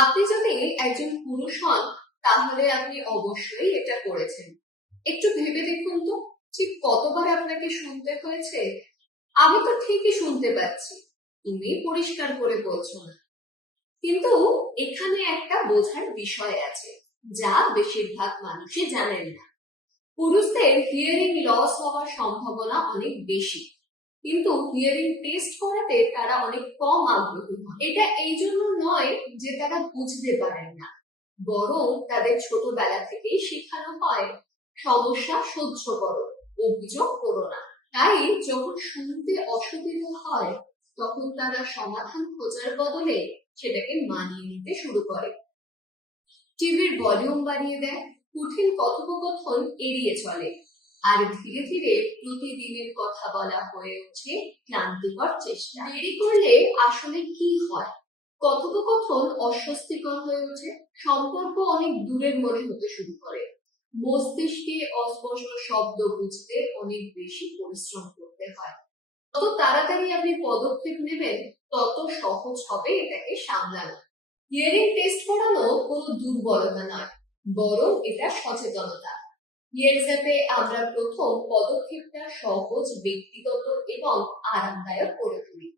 আপনি যদি একজন পুরুষ হন তাহলে আপনি অবশ্যই এটা করেছেন। একটু ভেবে দেখুন তো, ঠিক কতবার আপনাকে শুনতে হয়েছে, আমি তো ঠিকই শুনতে পাচ্ছি, তুমি পরিষ্কার করে বলছো না। কিন্তু এখানে একটা বোঝার বিষয় আছে, যা বেশিরভাগ মানুষই জানেন না। পুরুষদের হিয়ারিং লস হওয়ার সম্ভাবনা অনেক বেশি, কিন্তু হিয়ারিং টেস্ট করাতে তারা অনেক কম আগ্রহী হন। এটা এই জন্য নয় যে তারা বুঝতে পারেন না, বরং তাদের ছোটবেলা থেকেই শেখানো হয় সমস্যা সহ্য করো, অভিযোগ করো না। তাই যখন শুনতে অসুবিধা হয়, তখন তারা সমাধান খোঁজার বদলে সেটাকে মানিয়ে নিতে শুরু করে। টিভির ভলিউম বাড়িয়ে দেয়, কঠিন কথোপকথন এড়িয়ে চলে, আর ধীরে ধীরে প্রতিদিনের কথা বলা হয়ে ওঠে ক্লান্তিকর চেষ্টা। দেরি করলে আসলে কি হয়? কথোপকথন অস্বস্তিকর হয়ে ওঠে, সম্পর্ক অনেক দূরের মনে হতে শুরু করে, মস্তিষ্কে অস্পষ্ট শব্দ বুঝতে অনেক বেশি পরিশ্রম করতে হয়। যত তাড়াতাড়ি আপনি পদক্ষেপ নেবেন, তত সহজ হবে এটাকে সামলানো। হিয়ারিং টেস্ট করানো কোনো দুর্বলতা নয়, বরং এটা সচেতনতা। হিয়ারিং অ্যাপে আমরা প্রথম পদক্ষেপটা সহজ, ব্যক্তিগত এবং আরামদায়ক করে তুলি।